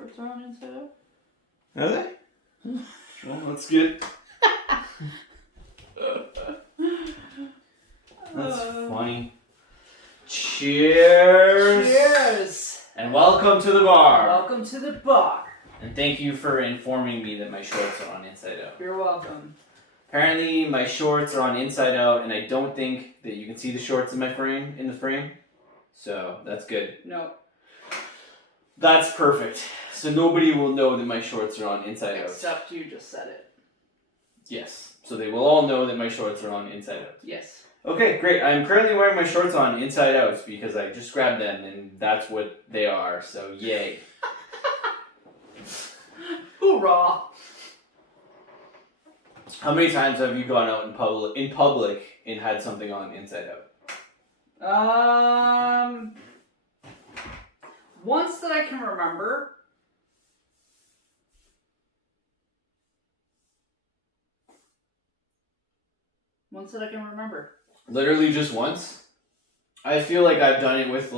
shorts are on inside out. Are they? Well, that's good. That's funny. Cheers! Cheers! And welcome to the bar. Welcome to the bar. And thank you for informing me that my shorts are on inside out. You're welcome. Apparently, my shorts are on inside out, and I don't think that you can see the shorts in the frame. So that's good. No. That's perfect. So nobody will know that my shorts are on inside out. Except you just said it. Yes. So they will all know that my shorts are on inside out. Yes. Okay, great. I'm currently wearing my shorts on inside out because I just grabbed them and that's what they are. So yay. Hoorah! How many times have you gone out in public and had something on inside out? Once that I can remember. Literally just once? I feel like I've done it with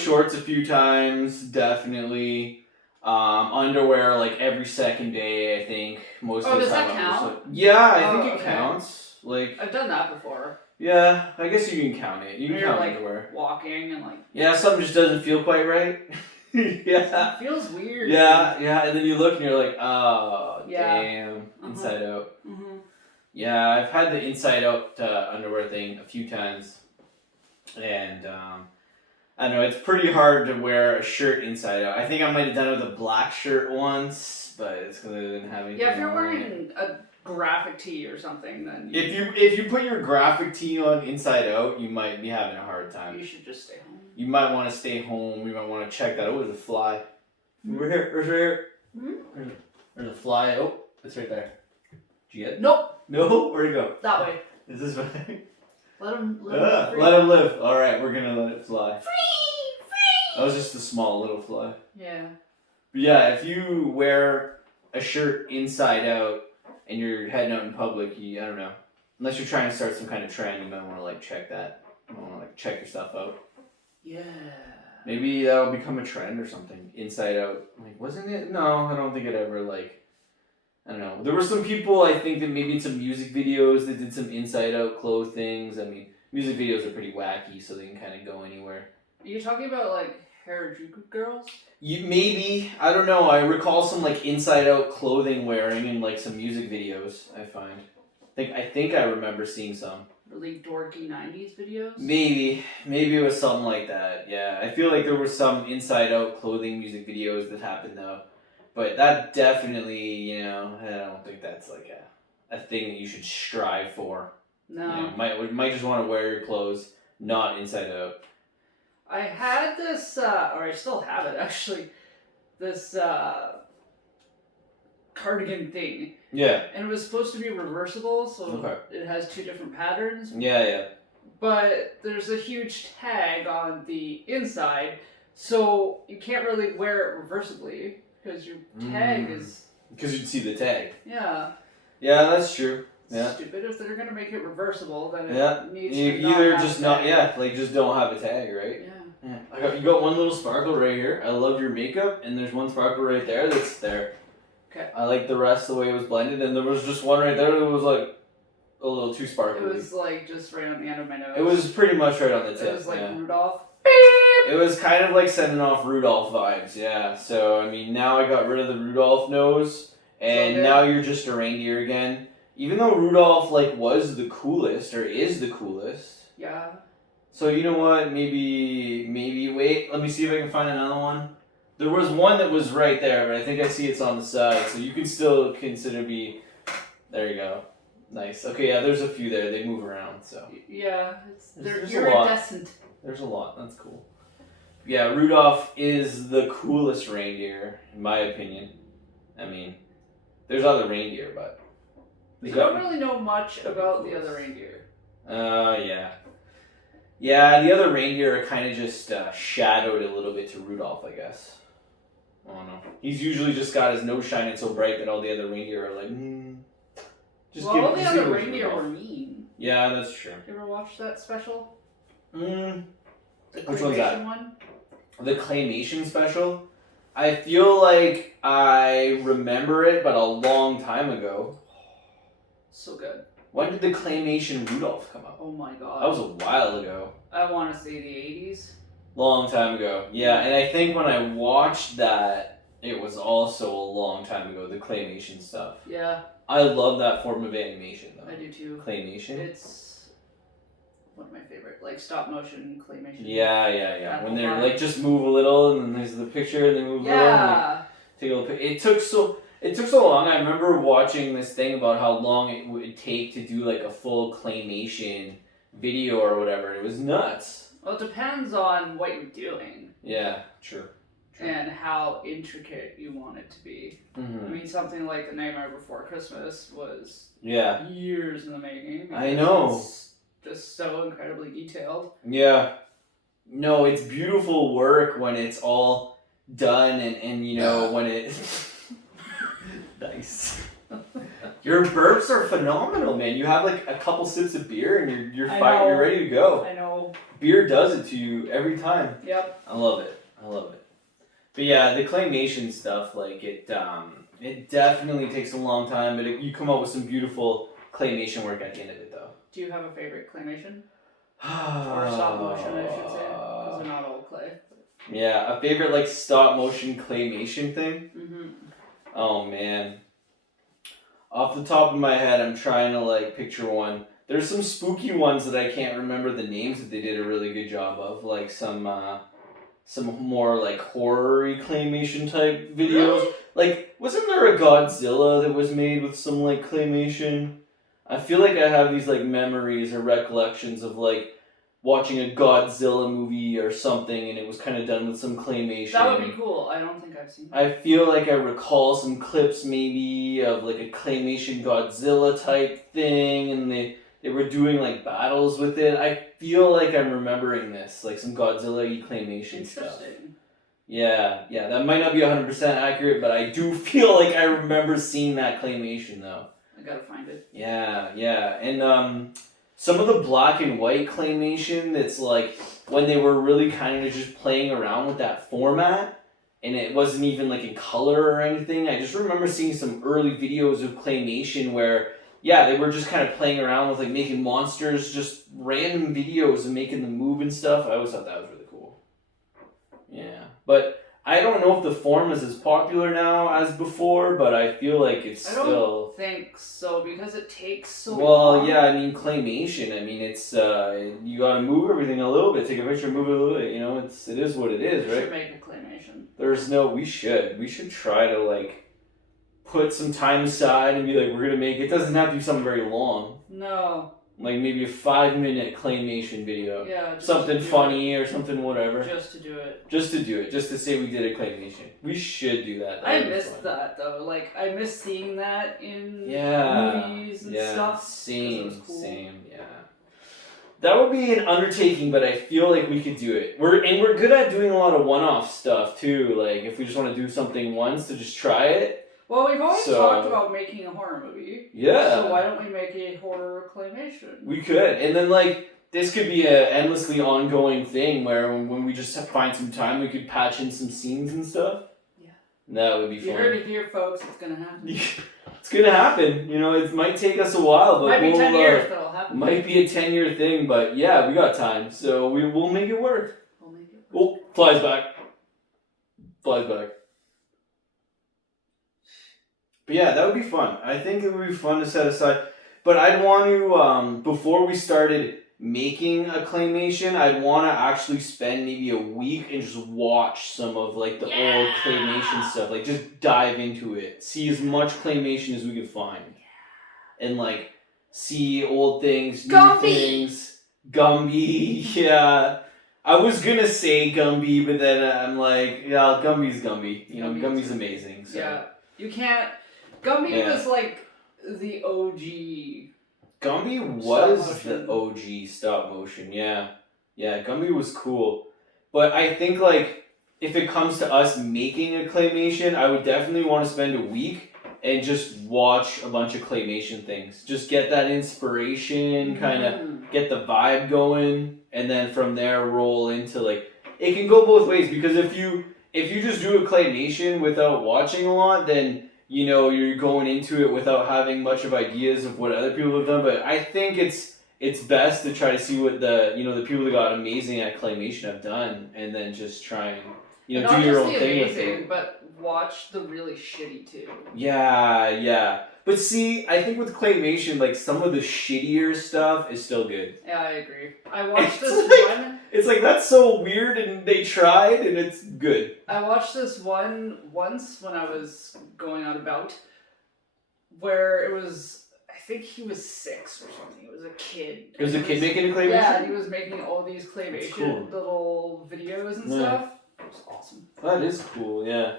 shorts a few times, definitely. Underwear like every second day, I think. Most of the does time. that count? I think it counts. I've done that before. Yeah, I guess you can count it. You can count underwear. Walking and Yeah, something just doesn't feel quite right. Yeah. It feels weird. Yeah, and then you look and you're like, oh, yeah. damn, inside out. Mm-hmm. Yeah, I've had the inside out underwear thing a few times, and I don't know, it's pretty hard to wear a shirt inside out. I think I might have done it with a black shirt once, but it's because I didn't have anything. Yeah, if you're wearing a graphic tee or something, then if you put your graphic tee on inside out, you might be having a hard time. You should just stay home. You might want to stay home. You might want to check that. Oh, there's a fly. Mm-hmm. We're here. There's right here. Mm-hmm. There's a fly. Oh, it's right there. Did you get it? Nope. No? Where'd it go? That way. Is this way? Let him live. All right, we're gonna let it fly. Free! That was just a small little fly. Yeah. But yeah, if you wear a shirt inside out and you're heading out in public, I don't know. Unless you're trying to start some kind of trend, you might want to check that. You might want to check your stuff out. Yeah. Maybe that'll become a trend or something. Inside out. Wasn't it? No, I don't think it ever I don't know. There were some people, I think, that maybe in some music videos that did some inside out clothes things. I mean, music videos are pretty wacky, so they can kind of go anywhere. Are you talking about Harajuku girls? Maybe. I don't know. I recall some inside out clothing wearing in some music videos, I find. I think I remember seeing some. Really dorky 90s videos? Maybe it was something like that. Yeah, I feel like there were some inside out clothing music videos that happened though. But that definitely, I don't think that's a thing that you should strive for. No. Might just want to wear your clothes not inside out. I had this, or I still have it actually, this cardigan thing. Yeah. And it was supposed to be reversible, so okay. It has two different patterns. Yeah. But there's a huge tag on the inside, so you can't really wear it reversibly. Because your tag is... Because you'd see the tag. Yeah. Yeah, that's true. Yeah. Stupid. If they're going to make it reversible, then it needs to not either have just a not, tag. just don't have a tag, right? Yeah. You got one little sparkle right here. I love your makeup, and there's one sparkle right there that's there. Okay. I like the rest the way it was blended, and there was just one right there that was a little too sparkly. It was just right on the end of my nose. It was pretty much right on the tip. It was Rudolph. It was kind of sending off Rudolph vibes, yeah. So, I mean, now I got rid of the Rudolph nose, and now you're just a reindeer again. Even though Rudolph, was the coolest, or is the coolest. Yeah. So, you know what? Maybe, wait, let me see if I can find another one. There was one that was right there, but I think I see it's on the side, so you can still consider me... There you go. Nice. Okay, yeah, there's a few there. They move around, so... Yeah, there's you're iridescent. There's a lot. That's cool. Yeah, Rudolph is the coolest reindeer, in my opinion. I mean, there's other reindeer, but... You don't really know much about the other reindeer. Yeah. Yeah, the other reindeer are kind of just shadowed a little bit to Rudolph, I guess. I don't know. He's usually just got his nose shining so bright that all the other reindeer are all the other reindeer were mean. Yeah, that's true. You ever watch that special? The Claymation one? the Claymation special. I feel like I remember it, but a long time ago. So good. When did the Claymation Rudolph come out? Oh my god. That was a while ago. I want to say the 80s. Long time ago. Yeah, and I think when I watched that, it was also a long time ago, the Claymation stuff. Yeah. I love that form of animation, though. I do too. Claymation? It's one of my favorite, like stop motion claymation. Yeah. When they're like just move a little, and then there's the picture, and they move a little, and they take a little picture. It took so long. I remember watching this thing about how long it would take to do like a full claymation video or whatever. It was nuts. Well, it depends on what you're doing. Yeah, true. And how intricate you want it to be. Mm-hmm. I mean, something like The Nightmare Before Christmas was years in the making. I know. It's just so incredibly detailed. Yeah. No, it's beautiful work when it's all done and you know, when it... Nice. Your burps are phenomenal, man. You have like a couple sips of beer and you're fine. You're ready to go. I know. Beer does it to you every time. Yep. I love it. But yeah, the claymation stuff, like it definitely takes a long time, but you come up with some beautiful claymation work at the end of it, though. Do you have a favorite claymation? Or stop motion, I should say, because they're not all clay. Yeah, a favorite like stop motion claymation thing. Mm-hmm. Oh man. Off the top of my head, I'm trying to like picture one. There's some spooky ones that I can't remember the names that they did a really good job of, like some more like horror-y claymation type videos. Really? Like, wasn't there a Godzilla that was made with some like claymation? I feel like I have these like memories or recollections of like watching a Godzilla movie or something, and it was kind of done with some claymation. That would be cool. I don't think I've seen that. I feel like I recall some clips maybe of like a claymation Godzilla type thing, and they were doing like battles with it. I feel like I'm remembering this, like some Godzilla-y claymation stuff. Yeah, that might not be 100% accurate, but I do feel like I remember seeing that claymation though. I gotta find it. Yeah, and some of the black and white claymation that's like when they were really kind of just playing around with that format, and it wasn't even like in color or anything. I just remember seeing some early videos of claymation where they were just kind of playing around with like making monsters, just random videos and making them move and stuff. I always thought that was really cool. Yeah, but I don't know if the form is as popular now as before, but I feel like it's still... I don't think so, because it takes so long. Well, yeah, I mean, claymation, I mean, it's, you gotta move everything a little bit, take a picture, move it a little bit, you know, it is what it is, right? We should make a claymation. We should try to, like, put some time aside and be like, we're gonna make, it doesn't have to be something very long. No. Like maybe a 5-minute claymation video. Yeah. Something funny or something whatever. Just to do it. Just to say we did a claymation. We should do that. I missed that though. Like I miss seeing that in movies and stuff. Same, cool. Same, yeah. That would be an undertaking, but I feel like we could do it. We're good at doing a lot of one-off stuff too. Like if we just want to do something once to just try it. Well, we've always talked about making a horror movie. Yeah. So why don't we make a horror claymation? We could. And then, like, this could be an endlessly ongoing thing where when we just find some time, we could patch in some scenes and stuff. Yeah. That would be fun. You heard it here, folks. It's going to happen. It's going to happen. You know, it might take us a while, but might be 10 years, but it'll happen. Might be a 10-year thing, but yeah, we got time. So we'll make it work. Oh, flies back. But yeah, that would be fun. I think it would be fun to set aside. But I'd want to, before we started making a claymation, I'd want to actually spend maybe a week and just watch some of like the old claymation stuff. Like just dive into it. See as much claymation as we could find. And like see old things, new things. Gumby, yeah. I was going to say Gumby, but then I'm like, yeah, Gumby's Gumby. You know, Gumby's amazing. So. Yeah. You can't... Gumby was like the OG. Gumby was the OG stop motion, yeah. Yeah, Gumby was cool. But I think, like, if it comes to us making a claymation, I would definitely want to spend a week and just watch a bunch of claymation things. Just get that inspiration, kind of get the vibe going, and then from there roll into, like, it can go both ways, because if you just do a claymation without watching a lot, then you're going into it without having much of ideas of what other people have done. But I think it's best to try to see what the people that got amazing at claymation have done, and then just try and do your own thing with it. But watch the really shitty too. Yeah. But see, I think with claymation, like, some of the shittier stuff is still good. Yeah, I agree. I watched this one. It's like, that's so weird, and they tried, and it's good. I watched this one once when I was going on a bout, where it was, I think he was 6 or something. It was a kid. It was a kid making a claymation? Yeah, he was making all these claymation little videos and stuff. It was awesome. That is cool, yeah.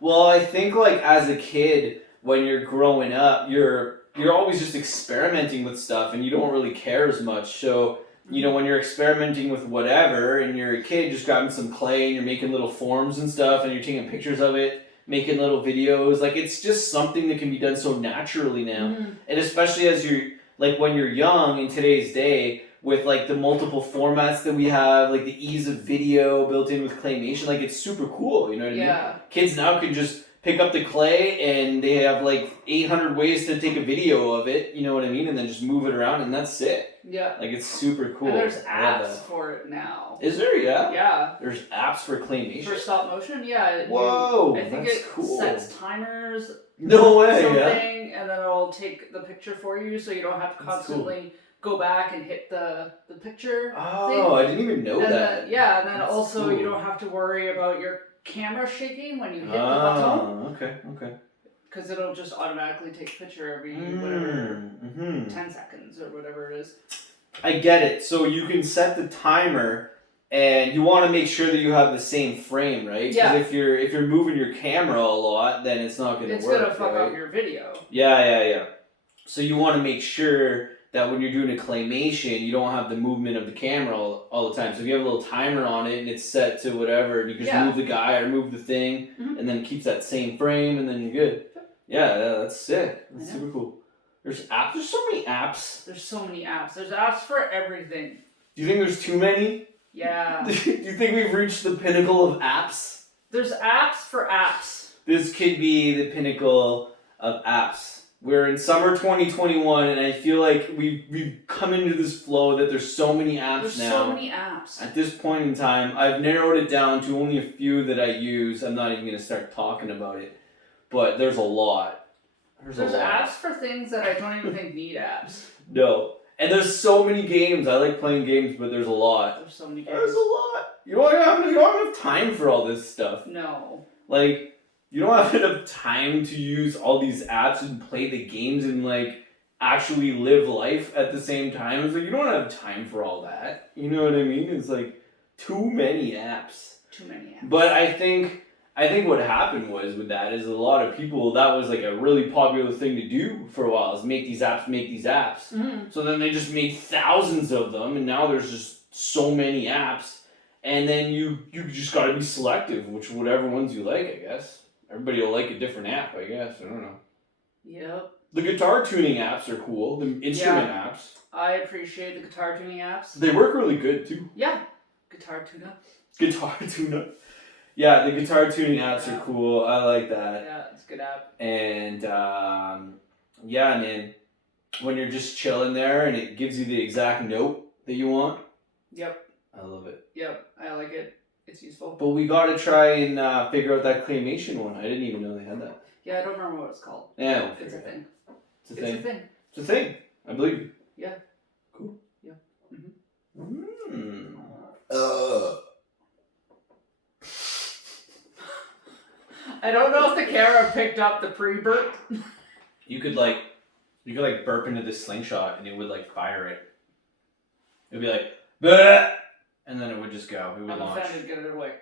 Well, I think, like, as a kid, when you're growing up, you're always just experimenting with stuff, and you don't really care as much. So, when you're experimenting with whatever, and you're a kid just grabbing some clay, and you're making little forms and stuff, and you're taking pictures of it, making little videos, like, it's just something that can be done so naturally now. And especially as when you're young in today's day, with, like, the multiple formats that we have, like, the ease of video built in with claymation, like, it's super cool, you know what I mean? Kids now can just pick up the clay, and they have, like, 800 ways to take a video of it, you know what I mean? And then just move it around, and that's it. Yeah. Like, it's super cool. And there's apps for it now. Is there? Yeah? Yeah. There's apps for claymation? For stop motion? Yeah. Whoa, I think it cool. sets timers. No way, something, and then it'll take the picture for you, so you don't have to constantly go back and hit the picture. Oh, I didn't even know that. And then also you don't have to worry about your camera shaking when you hit the button. Okay. Because it'll just automatically take a picture every 10 seconds or whatever it is. I get it. So you can set the timer, and you want to make sure that you have the same frame, right? Yeah. Because if you're moving your camera a lot, then it's not going to work. It's going to fuck up your video. Yeah. So you want to make sure that when you're doing a claymation, you don't have the movement of the camera all the time. So if you have a little timer on it and it's set to whatever, and you can just move the guy or move the thing, and then it keeps that same frame, and then you're good. Yeah, that's sick. That's super cool. There's apps. There's so many apps. There's so many apps. There's apps for everything. Do you think there's too many? Yeah. Do you think we've reached the pinnacle of apps? There's apps for apps. This could be the pinnacle of apps. We're in summer 2021, and I feel like we've come into this flow that there's so many apps there's now. There's so many apps. At this point in time, I've narrowed it down to only a few that I use. I'm not even going to start talking about it. But there's a lot. There's apps for things that I don't even think need apps. No. And there's so many games. I like playing games, but there's a lot. There's so many games. There's a lot. You don't have enough time for all this stuff. No. Like, you don't have enough time to use all these apps and play the games and, like, actually live life at the same time. It's like, you don't have time for all that. You know what I mean? It's like, too many apps. Too many apps. But I think what happened was with that is a lot of people, that was like a really popular thing to do for a while, is make these apps. Mm-hmm. So then they just made thousands of them, and now there's just so many apps, and then you just gotta be selective, whatever ones you like, I guess. Everybody will like a different app, I guess. I don't know. Yep. The guitar tuning apps are cool, the instrument apps. I appreciate the guitar tuning apps. They work really good too. Yeah. Guitar tune-up. Guitar tune-up. Yeah, the guitar tuning apps are cool. I like that. Yeah, it's a good app. And man, when you're just chilling there and it gives you the exact note that you want. Yep. I love it. Yep, I like it. It's useful. But we gotta try and figure out that claymation one. I didn't even know they had that. Yeah, I don't remember what it's called. Yeah, it's a thing. It's a thing. It's a thing. I believe you. Yeah. Cool. Yeah. I don't know if the camera picked up the pre-burp. You could burp into this slingshot and it would like fire it. It'd be like, bleh! And then it would just go. It would launch. I'm offended. Get it away.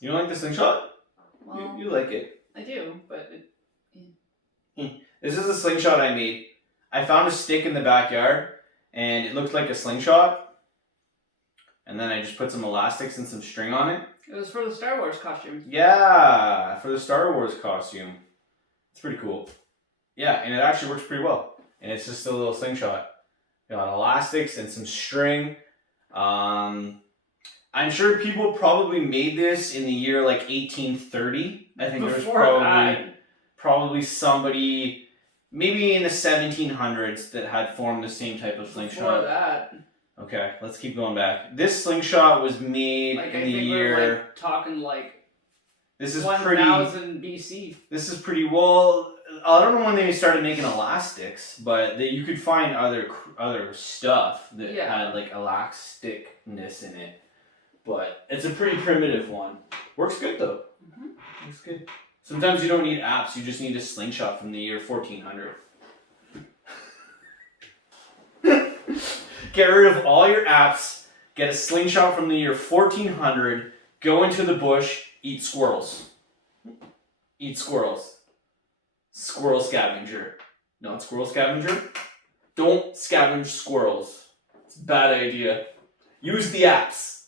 You don't like the slingshot? Well, you like it. I do, but This is a slingshot I made. I found a stick in the backyard and it looked like a slingshot. And then I just put some elastics and some string on it. It was for the Star Wars costume. Yeah, for the Star Wars costume. It's pretty cool. Yeah, and it actually works pretty well. And it's just a little slingshot. Got elastics and some string. I'm sure people probably made this in the year like 1830. I think there was Before that. probably somebody maybe in the 1700s that had formed the same type of slingshot. Before that. Okay, let's keep going back. This slingshot was made Like, in I the think year. we're like talking like This is 1000 BC. This is pretty well. I don't know when they started making elastics, but you could find other stuff that had like elasticness in it. But it's a pretty primitive one. Works good though. Mm-hmm. Works good. Sometimes you don't need apps. You just need a slingshot from the year 1400. Get rid of all your apps. Get a slingshot from the year 1400. Go into the bush. Eat squirrels. Eat squirrels. Squirrel scavenger. Not squirrel scavenger. Don't scavenge squirrels. It's a bad idea. Use the apps.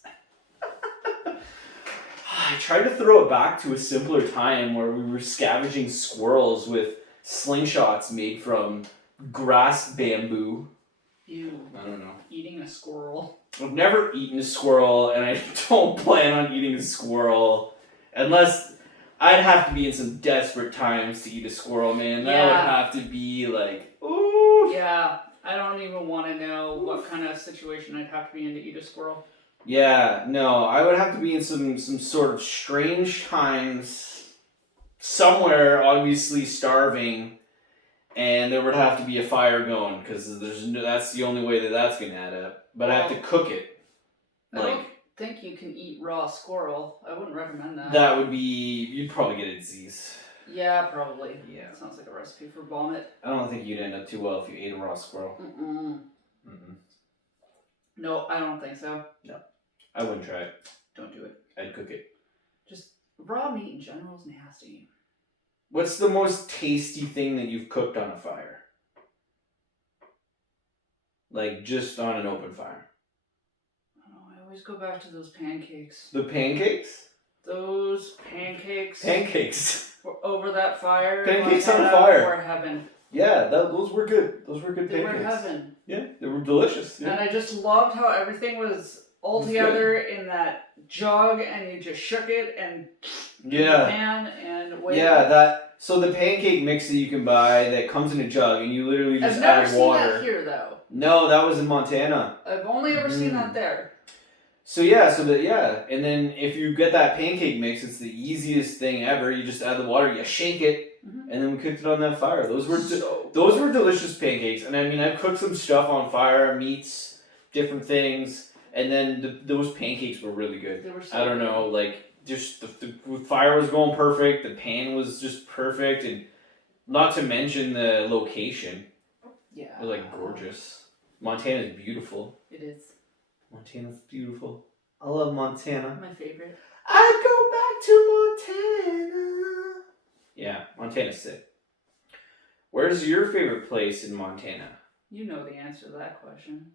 I tried to throw it back to a simpler time where we were scavenging squirrels with slingshots made from grass bamboo. Ew. I don't know. Eating a squirrel. I've never eaten a squirrel, and I don't plan on eating a squirrel unless I'd have to be in some desperate times to eat a squirrel, man. That would have to be like, ooh. Yeah, I don't even want to know what kind of situation I'd have to be in to eat a squirrel. Yeah, no, I would have to be in some sort of strange times, somewhere, obviously starving, and there would have to be a fire going because that's the only way that's gonna add up. But I have to cook it. I don't think you can eat raw squirrel. I wouldn't recommend that. That would be, you'd probably get a disease. Yeah, probably. Yeah. That sounds like a recipe for vomit. I don't think you'd end up too well if you ate a raw squirrel. Mm-mm. No, I don't think so. No. I wouldn't try it. Don't do it. I'd cook it. Just raw meat in general is nasty. What's the most tasty thing that you've cooked on a fire? Like, just on an open fire? I always go back to those pancakes. The pancakes? Those pancakes. Pancakes. Over that fire. Pancakes on a fire. Were heaven. Yeah, those were good. Those were good They pancakes. were heaven. Yeah, they were delicious. Yeah. And I just loved how everything was all together in that jug, and you just shook it and pan and wait. Yeah, so the pancake mix that you can buy that comes in a jug, and you literally just add water. I've never seen that here though. No, that was in Montana. I've only ever seen that there. So and then if you get that pancake mix, it's the easiest thing ever. You just add the water, you shake it, and then we cooked it on that fire. Those were delicious pancakes. And I mean, I've cooked some stuff on fire, meats, different things, and then those pancakes were really good. They were so I don't know, like just the fire was going perfect, the pan was just perfect, and not to mention the location. Yeah, it was like gorgeous. Montana's beautiful. It is. Montana's beautiful. I love Montana. My favorite. I'd go back to Montana. Yeah, Montana's sick. Where's your favorite place in Montana? You know the answer to that question.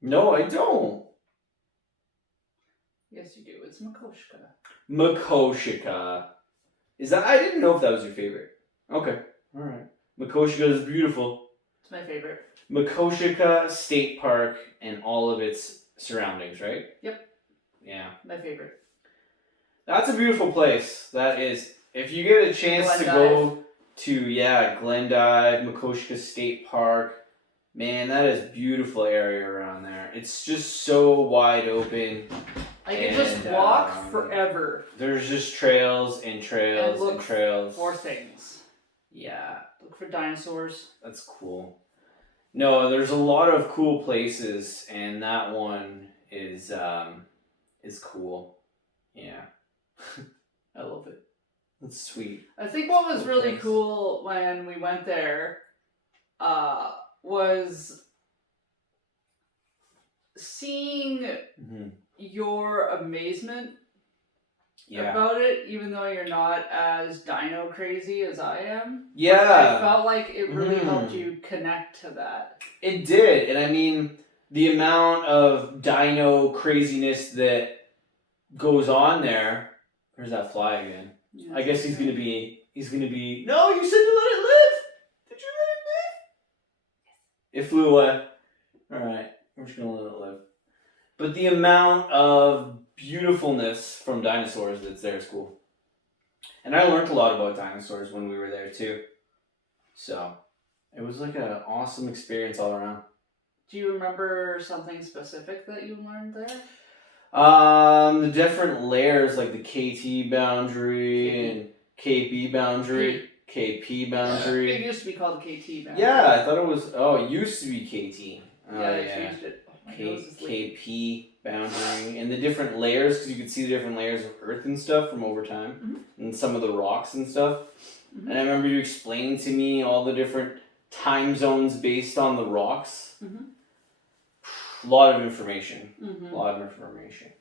No, I don't. Yes, you do. It's Makoshka. Makoshika. Is that? I didn't know if that was your favorite. Okay. All right. Makoshika is beautiful. It's my favorite. Makoshika State Park and all of its surroundings, right? Yep. Yeah. My favorite. That's a beautiful place. That is. If you get a chance to go to, Glendive, Makoshika State Park, man, that is a beautiful area around there. It's just so wide open. I can just walk forever. There's just trails and trails and trails. For things. Yeah. Look for dinosaurs. That's cool. No, there's a lot of cool places, and that one is cool. Yeah. I love it. That's sweet. I think what was really cool when we went there was seeing your amazement about it, even though you're not as dino crazy as I am. Yeah. I felt like it really helped you connect to that. It did. And I mean, the amount of dino craziness that goes on there. There's that fly again. Yeah, I guess he's gonna be. No, you said to let it live. It flew away. Alright, we're just gonna let it live. But the amount of beautifulness from dinosaurs that's there is cool. And I learned a lot about dinosaurs when we were there too. So, it was like an awesome experience all around. Do you remember something specific that you learned there? The different layers, like the KT boundary and KP boundary, KP boundary. It used to be called the KT boundary. Yeah, I thought it was. Oh, it used to be KT. Yeah, they changed it. Oh, my nose is leaking. KP boundary and the different layers, because you could see the different layers of earth and stuff from over time, and some of the rocks and stuff. And I remember you explaining to me all the different time zones based on the rocks. A lot of information. A lot of information.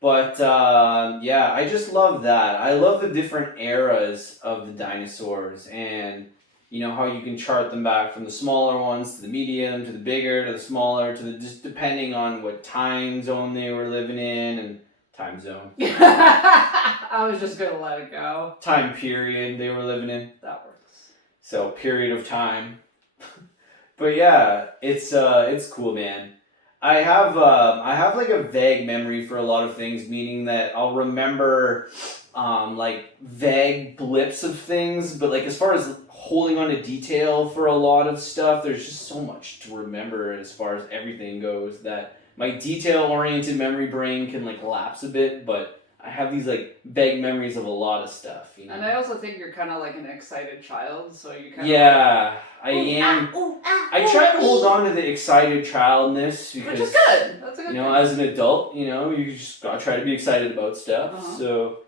But yeah, I just love that. I love the different eras of the dinosaurs, and you know how you can chart them back from the smaller ones to the medium to the bigger to the smaller to the, just depending on what time zone they were living in and time zone. I was just gonna let it go. Time period they were living in. That works. So period of time. But yeah, it's cool, man. I have like a vague memory for a lot of things, meaning that I'll remember like vague blips of things, but like as far as holding on to detail for a lot of stuff, there's just so much to remember as far as everything goes that my detail-oriented memory brain can like lapse a bit, but I have these like vague memories of a lot of stuff, you know. And I also think you're kind of like an excited child, so you kind of I am. I try to hold on to the excited childness because, which is good. That's a good you know, thing. as an adult, you know, you just gotta try to be excited about stuff. So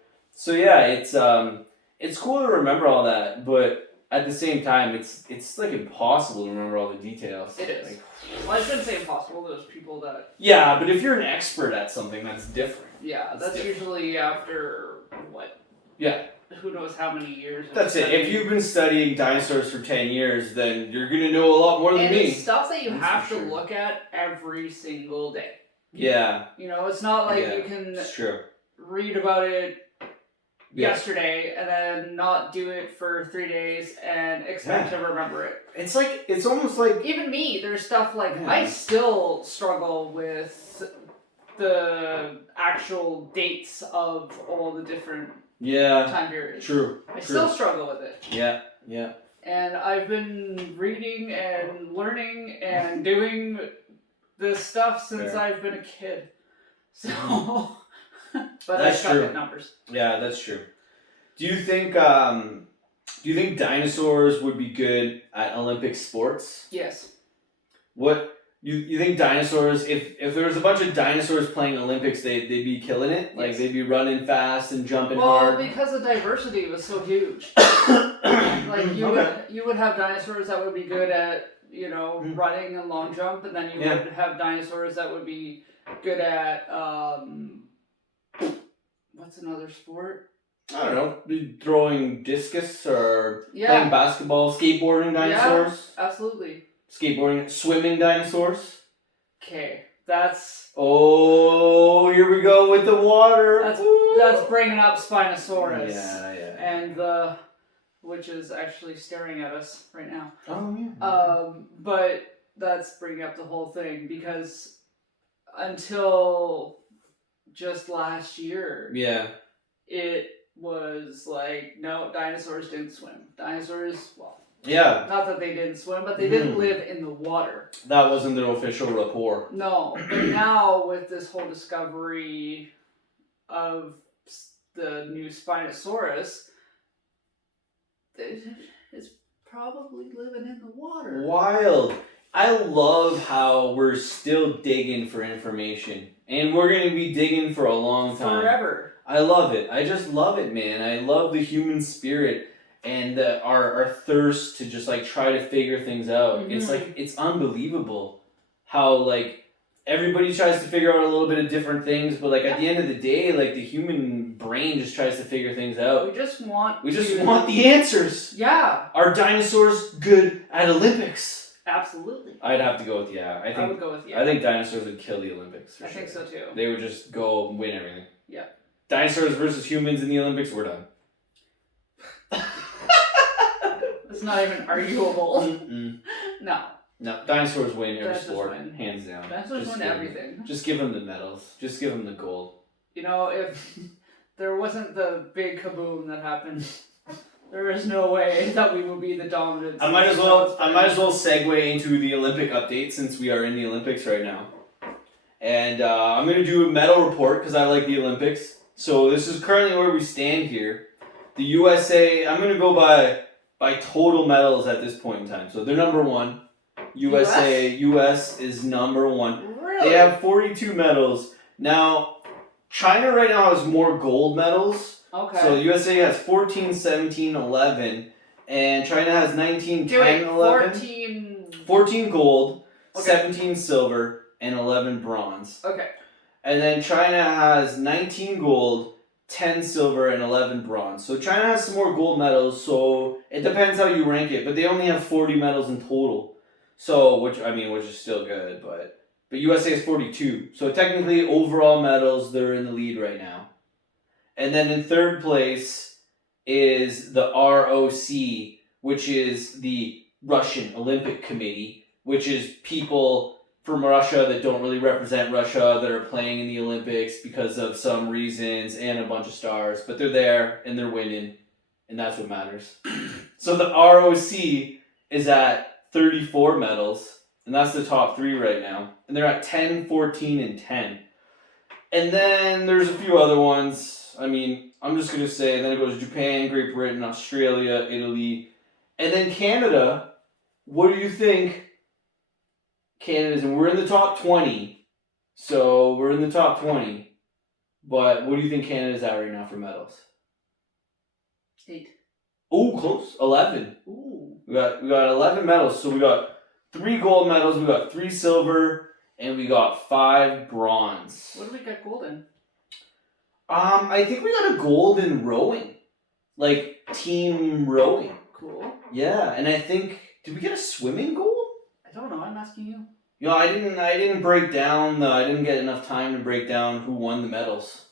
yeah, it's cool to remember all that, but at the same time, it's like impossible to remember all the details. It is. Like, well, I shouldn't say impossible. There's people that. Yeah, but if you're an expert at something, that's different. Yeah, that's usually after what? Yeah. Who knows how many years? That's it. If you've been studying dinosaurs for 10 years, then you're gonna know a lot more than me. It's stuff that you have to look at every single day. Yeah. You know, it's not like you can read about it yesterday and then not do it for 3 days and expect to remember it. It's almost like even me, there's stuff like I still struggle with the actual dates of all the different time periods. True. I still struggle with it. Yeah. And I've been reading and learning and doing this stuff since I've been a kid. So but I suck at numbers. Yeah, that's true. Do you think dinosaurs would be good at Olympic sports? Yes. What you think dinosaurs, if there was a bunch of dinosaurs playing Olympics, they'd be killing it? Like they'd be running fast and jumping hard? Well, because the diversity was so huge. Like you would have dinosaurs that would be good at, you know, running and long jump, and then you would have dinosaurs that would be good at what's another sport? I don't know, throwing discus or playing basketball, skateboarding dinosaurs. Yeah, absolutely. Skateboarding, swimming dinosaurs. Okay, that's. Oh, here we go with the water. That's bringing up Spinosaurus. Yeah. And which is actually staring at us right now. Oh yeah. But that's bringing up the whole thing because until just last year, it was like no, dinosaurs didn't swim. Dinosaurs, not that they didn't swim, but they didn't live in the water. That wasn't their official rapport. No, but now with this whole discovery of the new Spinosaurus, it's probably living in the water. Wild. I love how we're still digging for information. And we're going to be digging for a long time. Forever. I love it. I just love it, man. I love the human spirit and our thirst to just like try to figure things out. It's like, it's unbelievable how like everybody tries to figure out a little bit of different things, but like at the end of the day, like the human brain just tries to figure things out. We just want the answers. Yeah. Are dinosaurs good at Olympics? Absolutely. I'd have to go with I would go with I think dinosaurs would kill the Olympics. For I sure. think so too. They would just go win everything. Yeah. Dinosaurs versus humans in the Olympics, we're done. It's not even arguable. No. No, dinosaurs win every sport, hands down. Dinosaurs win everything. Just give them the medals. Just give them the gold. You know, if there wasn't the big kaboom that happened, there is no way that we would be the dominant. I might as well segue into the Olympic update since we are in the Olympics right now. And I'm going to do a medal report because I like the Olympics. So this is currently where we stand here. The USA, I'm going to go by total medals at this point in time. So they're number one. US is number one. Really? They have 42 medals. Now, China right now has more gold medals. Okay. So USA has 14, 17, 11. And China has 19, 10, 11. 14 gold, 17 silver, and 11 bronze. Okay. And then China has 19 gold, 10 silver, and 11 bronze. So China has some more gold medals, so it depends how you rank it. But they only have 40 medals in total. So, which is still good, but USA is 42. So technically, overall medals, they're in the lead right now. And then in third place is the ROC, which is the Russian Olympic Committee, which is people from Russia that don't really represent Russia that are playing in the Olympics because of some reasons and a bunch of stars. But they're there and they're winning, and that's what matters. So the ROC is at 34 medals, and that's the top three right now. And they're at 10, 14, and 10. And then there's a few other ones. I mean, I'm just going to say, and then it goes Japan, Great Britain, Australia, Italy, and then Canada. What do you think Canada's, and we're in the top 20, so we're in the top 20, but what do you think Canada's at right now for medals? 8. Oh, close. 11. Ooh. We got 11 medals. So we got 3 gold medals, we got 3 silver, and we got 5 bronze. What did we get gold in? I think we got a gold in rowing. Like team rowing. Cool. Yeah, and I think, did we get a swimming gold? I don't know, I'm asking you. You know, I didn't break down I didn't get enough time to break down who won the medals.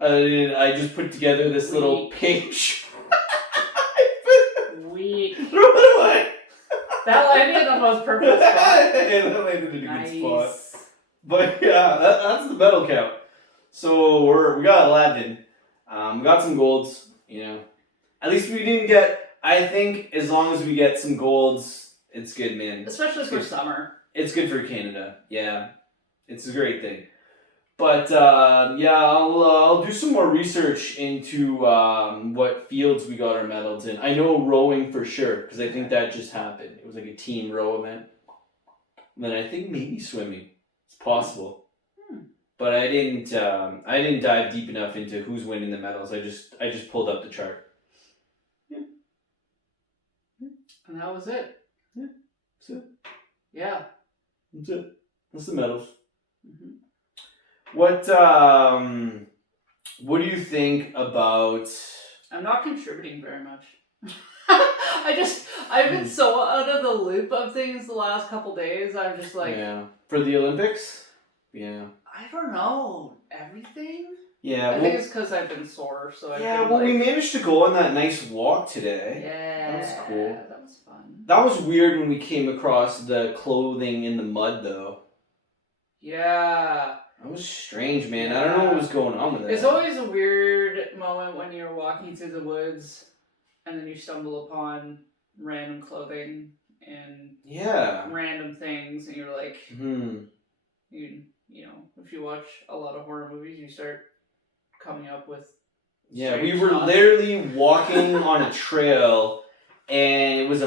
I just put together this little page. Weak. Throw it away. That landed in the most perfect spot. That landed in a good spot. But yeah, that's the medal count. So we got 11. We got some golds, you know. At least we didn't get, I think as long as we get some golds, it's good, man. Especially for summer. It's good for Canada. Yeah. It's a great thing. But yeah, I'll do some more research into what fields we got our medals in. I know rowing for sure because I think that just happened. It was like a team row event. And then I think maybe swimming. It's possible. But I didn't dive deep enough into who's winning the medals. I just pulled up the chart. Yeah. And that was it. Yeah. That's it. Yeah. That's it. That's the medals. Mm-hmm. What do you think about... I'm not contributing very much. I've been so out of the loop of things the last couple days. I'm just like... Yeah. For the Olympics? Yeah. I don't know. Everything? Yeah. I think it's because I've been sore, so we managed to go on that nice walk today. Yeah. That was cool. That was fun. That was weird when we came across the clothing in the mud, though. Yeah. That was strange, man. Yeah. I don't know what was going on with that. It's always a weird moment when you're walking through the woods and then you stumble upon random clothing and random things, and you're like, you know, if you watch a lot of horror movies, you start coming up with we were literally walking on a trail, and it was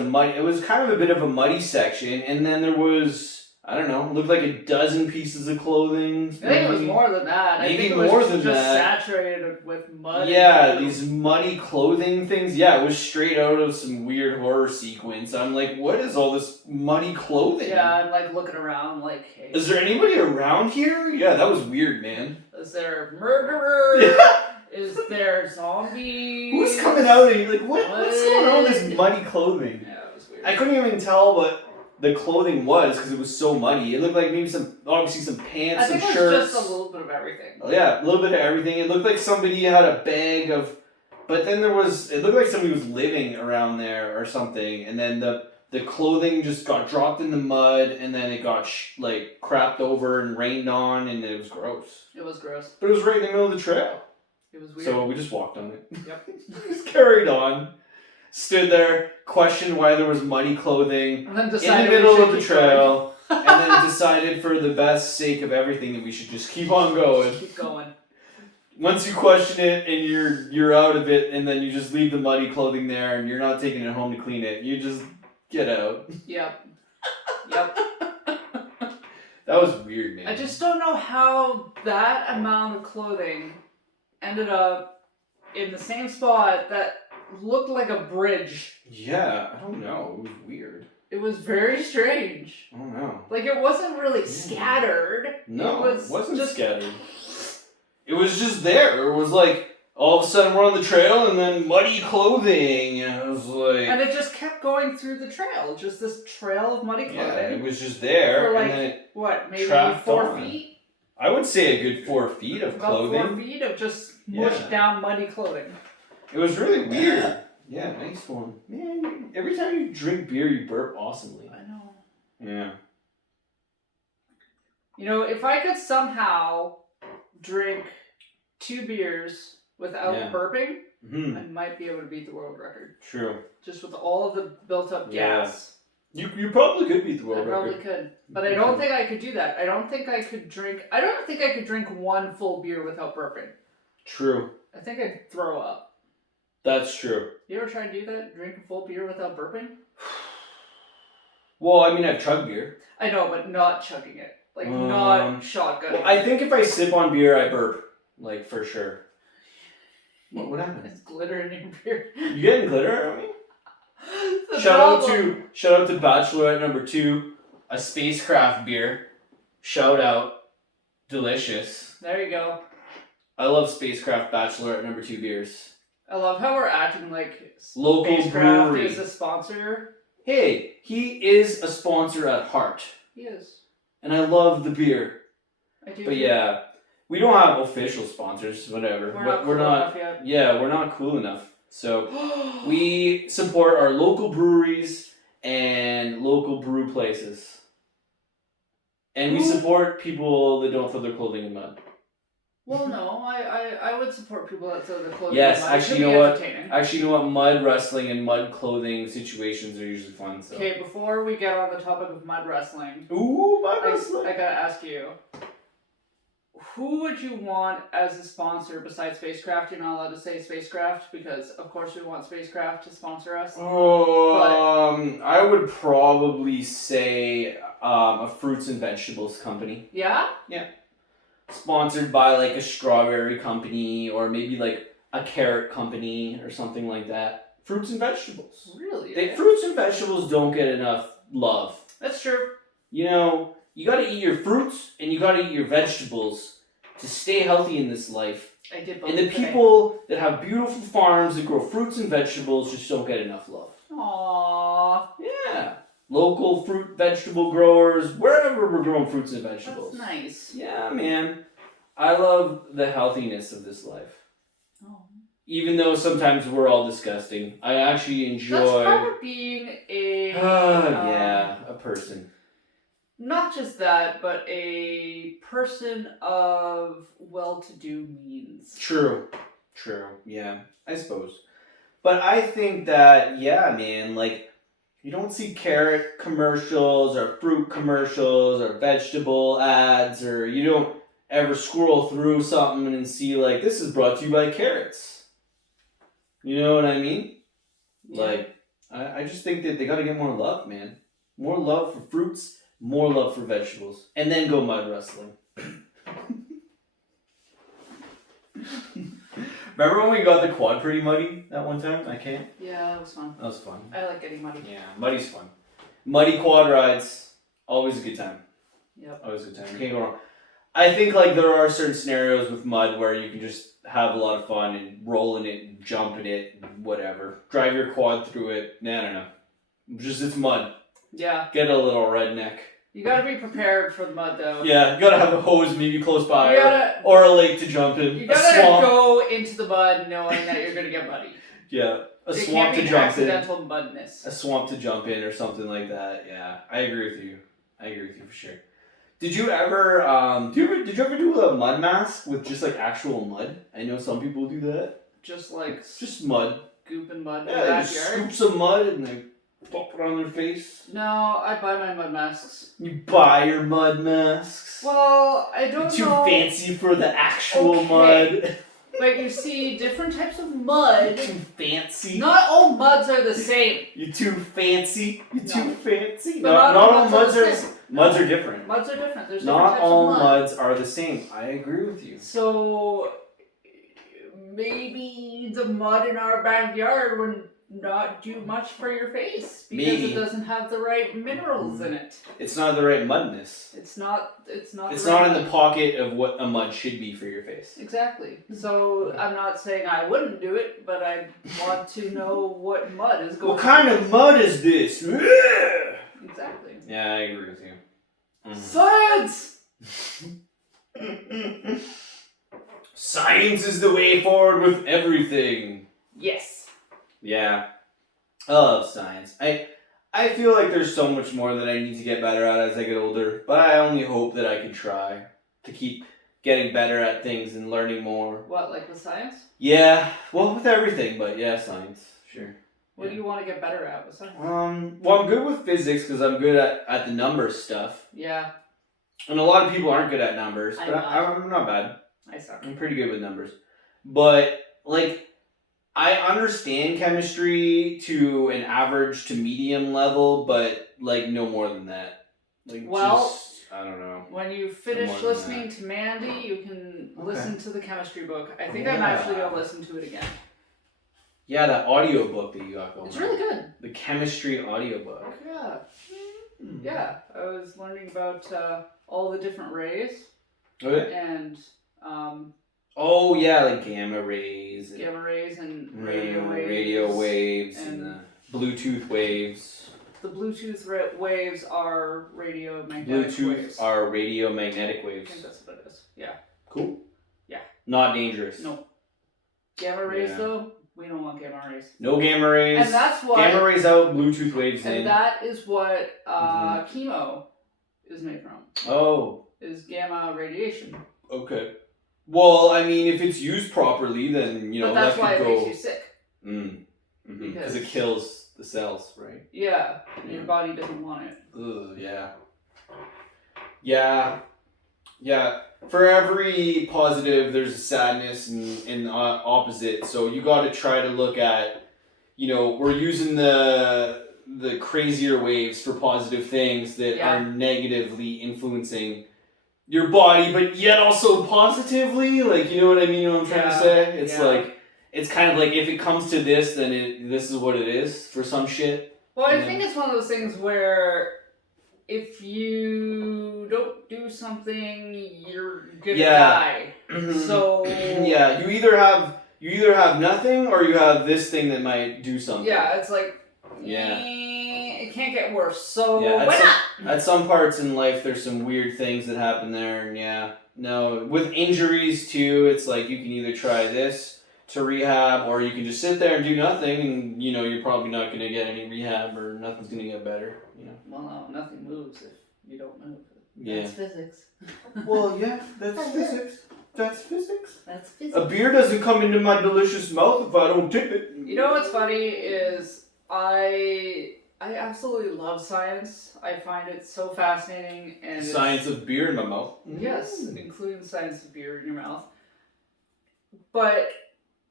kind of a bit of a muddy section, and then there was, I don't know, looked like a dozen pieces of clothing. I think it was more than that. Maybe I think it more was than just that. Saturated with mud. Yeah, these muddy clothing things. Yeah, it was straight out of some weird horror sequence. I'm like, what is all this muddy clothing? Yeah, I'm like looking around like, hey. Is there anybody around here? Yeah, that was weird, man. Is there a murderer? Yeah. Is there zombies? Who's coming out and you're like, what's going on with this muddy clothing? Yeah, it was weird. I couldn't even tell what the clothing was because it was so muddy. It looked like maybe obviously some pants, some shirts. I think it was just a little bit of everything. Oh, yeah, a little bit of everything. It looked like somebody had a bag of, but then it looked like somebody was living around there or something. And then the the clothing just got dropped in the mud, and then it got like crapped over and rained on, and it was gross. It was gross. But it was right in the middle of the trail. It was weird. So we just walked on it. Yep. Just carried on. Stood there, questioned why there was muddy clothing and then in the middle of the trail, and then decided for the best sake of everything that we should just keep on going. Keep going. Once you question it and you're out of it, and then you just leave the muddy clothing there, and you're not taking it home to clean it, you just get out. Yep. That was weird, man. I just don't know how that amount of clothing ended up in the same spot that looked like a bridge. Yeah, I don't know. It was weird. It was very strange. I don't know. Like, it wasn't really scattered. No, it wasn't just scattered. It was just there. It was like, all of a sudden we're on the trail and then muddy clothing. And it was like... And it just kept going through the trail. Just this trail of muddy clothing. Yeah, it was just there. For like, and then it what, maybe 4 feet? I would say a good 4 feet of clothing. About 4 feet of just mushed down muddy clothing. It was really weird. Yeah, nice one. Man, every time you drink beer, you burp awesomely. I know. Yeah. You know, if I could somehow drink 2 beers without burping, I might be able to beat the world record. True. Just with all of the built-up gas. You probably could beat the world record. I probably could. But I don't think I could do that. I don't think I could drink 1 full beer without burping. True. I think I'd throw up. That's true. You ever try and do that? Drink a full beer without burping? Well, I mean, I've chugged beer. I know, but not chugging it. Like, not shotgun. Well, I think if I sip on beer, I burp. Like, for sure. What happened? There's glitter in your beer. You getting glitter on me? Shout out to Bachelorette number 2, a spacecraft beer. Shout out. Delicious. There you go. I love Spacecraft Bachelorette number 2 beers. I love how we're acting like Local Spacecraft brewery is a sponsor. Hey, he is a sponsor at heart. He is. And I love the beer. I do. But yeah, we don't have official sponsors, whatever. We're not cool enough yet. Yeah, we're not cool enough. So we support our local breweries and local brew places. And we support people that don't throw their clothing in mud. Well, no, I would support people that throw their clothing yes, in mud. actually, you know what? Mud wrestling and mud clothing situations are usually fun. So. Okay, before we get on the topic of mud wrestling. Ooh, mud wrestling. I gotta ask you. Who would you want as a sponsor besides Spacecraft? You're not allowed to say Spacecraft because, of course, we want Spacecraft to sponsor us. I would probably say a fruits and vegetables company. Yeah? Yeah. Sponsored by like a strawberry company or maybe like a carrot company or something like that. Fruits and vegetables. Really? Fruits and vegetables don't get enough love. That's true. You know, you gotta eat your fruits and you gotta eat your vegetables to stay healthy in this life. I did both. And the people that have beautiful farms that grow fruits and vegetables just don't get enough love. Aww. Yeah. Local fruit, vegetable growers, wherever we're growing fruits and vegetables. That's nice. Yeah, man. I love the healthiness of this life. Oh. Even though sometimes we're all disgusting. I actually enjoy... That's part of being a... a person. Not just that, but a person of well-to-do means. True. Yeah, I suppose. But I think that, yeah, man, like... You don't see carrot commercials or fruit commercials or vegetable ads or you don't ever scroll through something and see like, this is brought to you by carrots. You know what I mean? Yeah. Like, I just think that they gotta get more love, man. More love for fruits, more love for vegetables. And then go mud wrestling. Remember when we got the quad pretty muddy that one time? I can't. Yeah, that was fun. That was fun. I like getting muddy. Yeah, muddy's fun. Muddy quad rides, always a good time. Yep. Always a good time. Can't go wrong. I think like there are certain scenarios with mud where you can just have a lot of fun and roll in it and jump in it and whatever. Drive your quad through it. I don't know. Just it's mud. Yeah. Get a little redneck. You gotta be prepared for the mud, though. Yeah, you gotta have a hose maybe close by or a lake to jump in. You gotta go into the mud knowing that you're gonna get muddy. Yeah. a swamp to jump accidental mudness. A swamp to jump in or something like that. Yeah, I agree with you. For sure. Did you ever did you ever do a mud mask with just like actual mud? I know some people do that. Just mud. Goop and mud in the backyard. Just scoop some mud and they pop it on their face. No, I buy my mud masks. You buy your mud masks? Well, I don't know. You're too fancy for the actual mud. But you see, different types of mud. You're too fancy. Not all muds are the same. You're too fancy. Too fancy. But not all muds are different. Muds are different. There's different not types all of mud. muds are the same. I agree with you. So maybe the mud in our backyard would not do much for your face because it doesn't have the right minerals in it. It's not the right mudness. It's not in mud. the pocket of what a mud should be for your face. Exactly. So I'm not saying I wouldn't do it, but I want to know what mud is going. What kind of mud is this? Exactly. Yeah, I agree with you. Science. Science is the way forward with everything. Yes. Yeah. I love science. I feel like there's so much more that I need to get better at as I get older, but I only hope that I can try to keep getting better at things and learning more. What, like with science? Yeah, well, with everything, but yeah, science, sure. What do you want to get better at with science? Well, I'm good with physics because I'm good at the numbers stuff. Yeah. And a lot of people aren't good at numbers, but I'm not bad. I suck. I'm pretty good with numbers. But, like, I understand chemistry to an average to medium level, but, like, no more than that. Like, I don't know. When you finish listening to Mandy, you can listen to the chemistry book. I think I'm actually going to listen to it again. Yeah, that audio book that you got going. It's really good. The chemistry audio book. Yeah. Yeah. I was learning about all the different rays. Okay. And oh yeah, like gamma rays and radio waves and the Bluetooth waves. The Bluetooth waves are radiomagnetic waves. Are radiomagnetic waves. I think that's what it is. Yeah. Cool. Yeah. Not dangerous. No. Gamma rays though, we don't want gamma rays. No gamma rays. And that's why gamma rays out, Bluetooth waves in. And that is what chemo is made from. Oh. Is gamma radiation. Okay. Well, I mean, if it's used properly, then, you know, but that's that why could it go... makes you sick. Because it kills the cells, right? Yeah. Your body doesn't want it. Ugh, yeah. Yeah. Yeah. For every positive, there's a sadness and opposite. So you got to try to look at, you know, we're using the crazier waves for positive things that are negatively influencing your body, but yet also positively. Like, you know what I mean? What I'm trying to say? It's like, it's kind of like if it comes to this, then this is what it is for some shit. Well, I think it's one of those things where if you don't do something, you're gonna die. So yeah, you either have nothing or you have this thing that might do something. Yeah, it's like it can't get worse. So why not? At some parts in life, there's some weird things that happen there, and with injuries too, it's like you can either try this to rehab, or you can just sit there and do nothing, and you know you're probably not going to get any rehab, or nothing's going to get better. You know. Well, no, nothing moves if you don't move. Yeah. That's physics. Well, yeah, that's physics. That's physics. That's physics. A beer doesn't come into my delicious mouth if I don't tip it. You know what's funny is I absolutely love science. I find it so fascinating, and science of beer in my mouth. Yes, including the science of beer in your mouth. But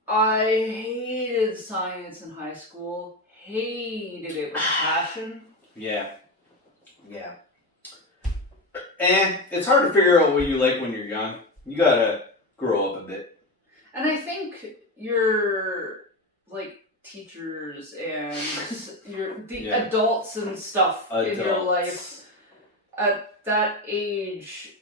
I hated science in high school. Hated it with passion. Yeah. Yeah. And it's hard to figure out what you like when you're young. You gotta grow up a bit. And I think your teachers and adults and stuff in your life at that age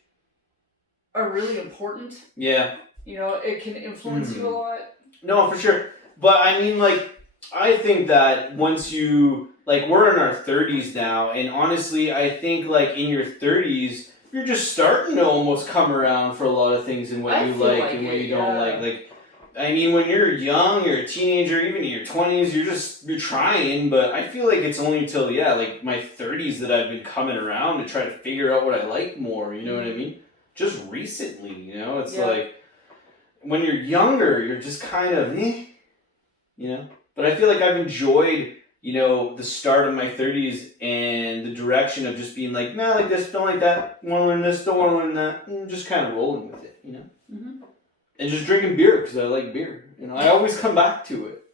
are really important. Yeah. You know, it can influence you a lot. No, for sure. But I mean, I think that once you, we're in our 30s now, and honestly, I think, in your 30s, you're just starting to almost come around for a lot of things and what you like and what you don't like. I mean, when you're young, you're a teenager, even in your 20s, you're trying, but I feel like it's only until, like my 30s that I've been coming around to try to figure out what I like more, you know what I mean? Just recently, you know? It's like, when you're younger, you're just kind of, you know? But I feel like I've enjoyed, the start of my 30s and the direction of just being like, nah, like this, don't like that, want to learn this, don't want to learn that, and just kind of rolling with it, you know? Mm-hmm. And just drinking beer because I like beer. I always come back to it.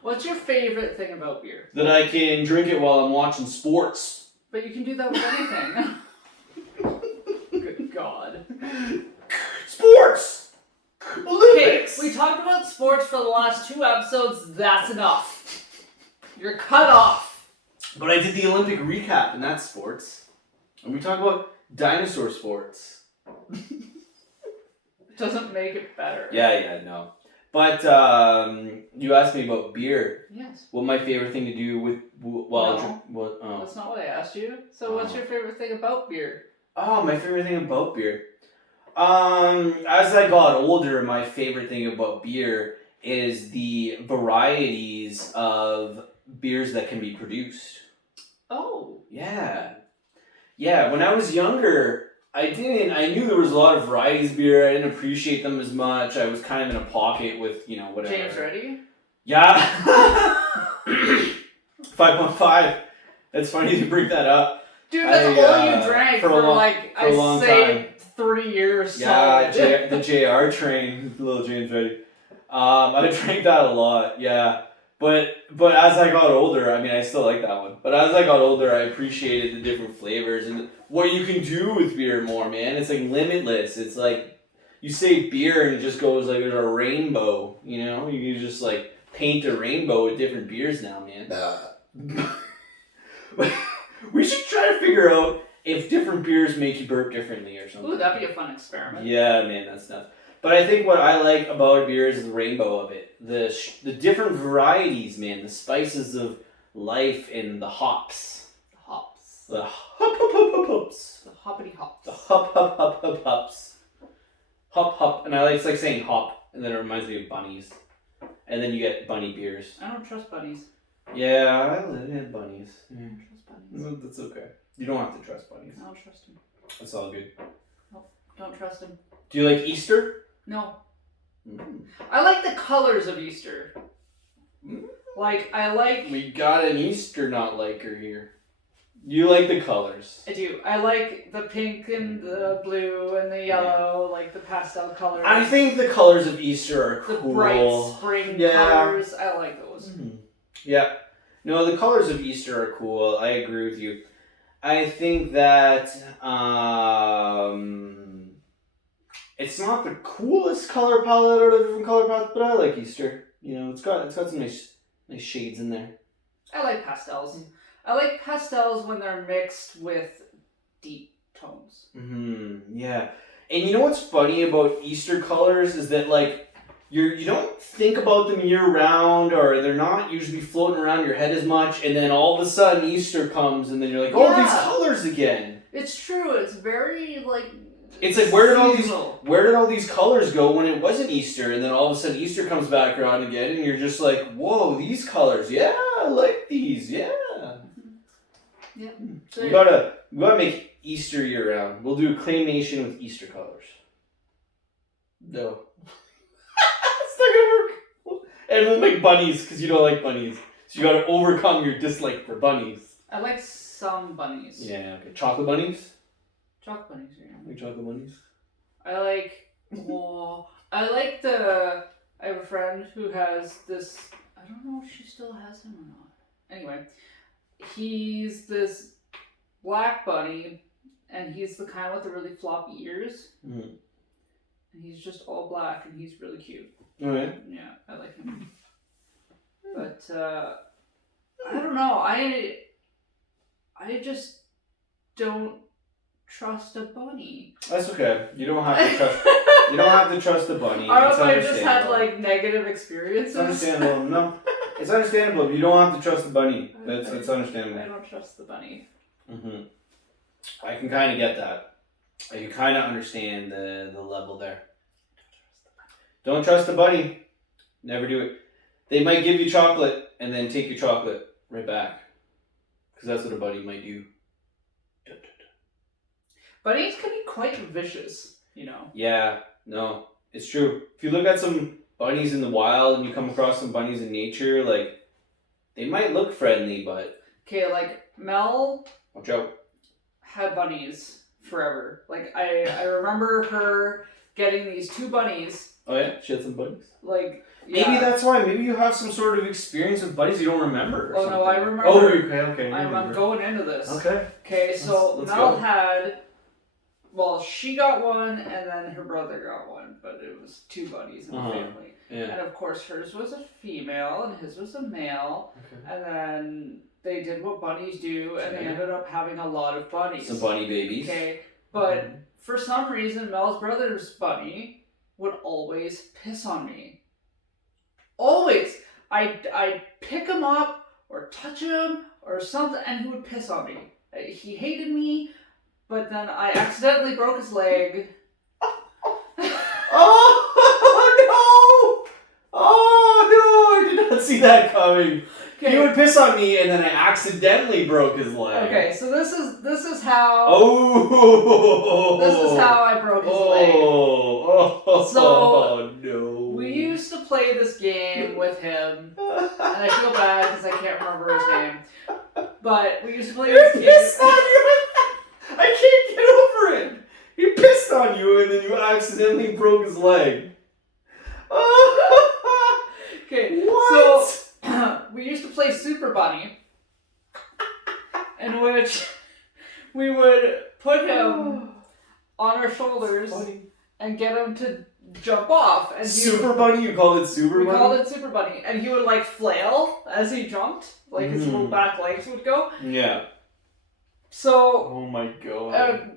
What's your favorite thing about beer? That I can drink it while I'm watching sports. But you can do that with anything. Good God. Sports! Olympics! Okay, we talked about sports for the last 2 episodes. That's enough. You're cut off. But I did the Olympic recap, and that's sports. And we talk about dinosaur sports. Doesn't make it better. Yeah, no. But you asked me about beer. Yes. What my favorite thing to do with That's not what I asked you. So what's your favorite thing about beer? Oh, my favorite thing about beer. As I got older, my favorite thing about beer is the varieties of beers that can be produced. Oh. Yeah. Yeah, when I was younger, I knew there was a lot of varieties of beer. I didn't appreciate them as much. I was kind of in a pocket with, whatever. James Ready? Yeah. 5.5. It's funny to bring that up. Dude, that's all you drank for I'd say 3 years. Yeah, the JR train, little James Ready. I drank that a lot, yeah. But as I got older, I still like that one. But as I got older, I appreciated the different flavors and what you can do with beer more, man. It's like limitless. It's like you say beer and it just goes like there's a rainbow, You can just like paint a rainbow with different beers now, man. We should try to figure out if different beers make you burp differently or something. Ooh, that'd be a fun experiment. Yeah, man, that's nuts. But I think what I like about a beer is the rainbow of it. The different varieties, man. The spices of life and the hops. The hops. The hops. The hoppity hops. The hops. Hop. And it's like saying hop. And then it reminds me of bunnies. And then you get bunny beers. I don't trust bunnies. Yeah, I live bunnies. I don't trust bunnies. No, that's okay. You don't have to trust bunnies. I don't trust them. That's all good. Nope, don't trust them. Do you like Easter? No. Mm. I like the colors of Easter. We got an Easter not liker here. You like the colors. I do. I like the pink and the blue and the yellow, like the pastel colors. I think the colors of Easter are cool. The bright spring colors. I like those. Mm-hmm. Yeah. No, the colors of Easter are cool. I agree with you. I think that it's not the coolest color palette out of different color palettes, but I like Easter. It's got some nice shades in there. I like pastels. I like pastels when they're mixed with deep tones. Yeah. And you know what's funny about Easter colors is that you don't think about them year round, or they're not usually floating around your head as much, and then all of a sudden Easter comes and then you're like, these colors again. It's true. It's very it's like where did all these colors go when it wasn't Easter, and then all of a sudden Easter comes back around again and you're just like, whoa, these colors, yeah, I like these, yeah. Yeah. We gotta make Easter year round. We'll do Claymation with Easter colors. No. It's not gonna work. And we'll make bunnies because you don't like bunnies. So you gotta overcome your dislike for bunnies. I like some bunnies. Yeah, okay. Chocolate bunnies? Chocolate bunnies, yeah. Like chocolate bunnies? I like I have a friend who has this, I don't know if she still has him or not. Anyway, he's this black bunny, and he's the kind with the really floppy ears. Mm. And he's just all black, and he's really cute. Alright. Yeah, I like him. But, I don't know, I just don't trust a bunny. That's okay. You don't have to trust. You don't have to trust the bunny. I don't know if I just had negative experiences. It's understandable. No, it's understandable. You don't have to trust the bunny. That's understandable. I don't trust the bunny. I can kind of get that. I can kind of understand the level there. Don't trust a bunny. Never do it. They might give you chocolate and then take your chocolate right back. Because that's what a bunny might do. Bunnies can be quite vicious, you know. Yeah, no, it's true. If you look at some bunnies in the wild and you come across some bunnies in nature, like, they might look friendly, but... Okay, like, Mel... Watch out. ...had bunnies forever. Like, I remember her getting these 2 bunnies. Oh yeah? She had some bunnies? Like, yeah. Maybe that's why. Maybe you have some sort of experience with bunnies you don't remember. Oh, no, I remember. Oh, okay. I'm going into this. Okay. Okay, so let's Mel go. had... Well, she got one, and then her brother got one, but it was 2 bunnies in the family. Yeah. And of course, hers was a female, and his was a male. Okay. And then they did what bunnies do, and they ended up having a lot of bunnies. Some bunny babies. Okay, but for some reason, Mel's brother's bunny would always piss on me. Always! I'd pick him up, or touch him, or something, and he would piss on me. He hated me. But then I accidentally broke his leg. Oh no! I did not see that coming. Okay. He would piss on me, and then I accidentally broke his leg. Okay, so this is how. Oh. This is how I broke his leg. So no. We used to play this game with him, and I feel bad because I can't remember his name. But we used to play this game. Pissed on you. I can't get over it. He pissed on you and then you accidentally broke his leg. Okay, what? So we used to play Super Bunny, in which we would put him on our shoulders and get him to jump off. And Super Bunny? You called it Super Bunny? We called it Super Bunny. And he would like flail as he jumped, like his little back legs would go. Yeah. So, oh my god.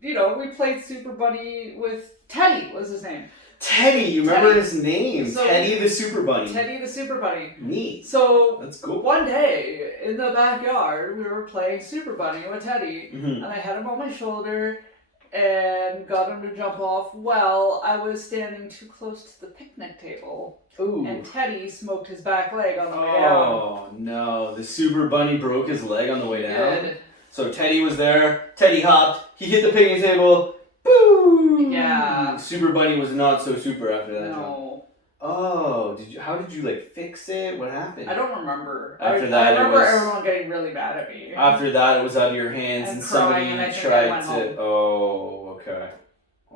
You know, we played Super Bunny with Teddy, was his name. Teddy, you remember his name? So, Teddy the Super Bunny. Teddy the Super Bunny. Neat. So, that's cool. One day, in the backyard, we were playing Super Bunny with Teddy, and I had him on my shoulder and got him to jump off. Well, I was standing too close to the picnic table. Ooh. And Teddy smoked his back leg on the way down. Oh, no. The Super Bunny broke his leg on the way down? Good. So Teddy was there, Teddy hopped, he hit the picnic table, boom! Yeah. Super Bunny was not so super after that. No. Oh, how did you like fix it? What happened? I don't remember. I remember everyone getting really mad at me. After that, it was out of your hands and somebody tried to... Home. Oh, okay.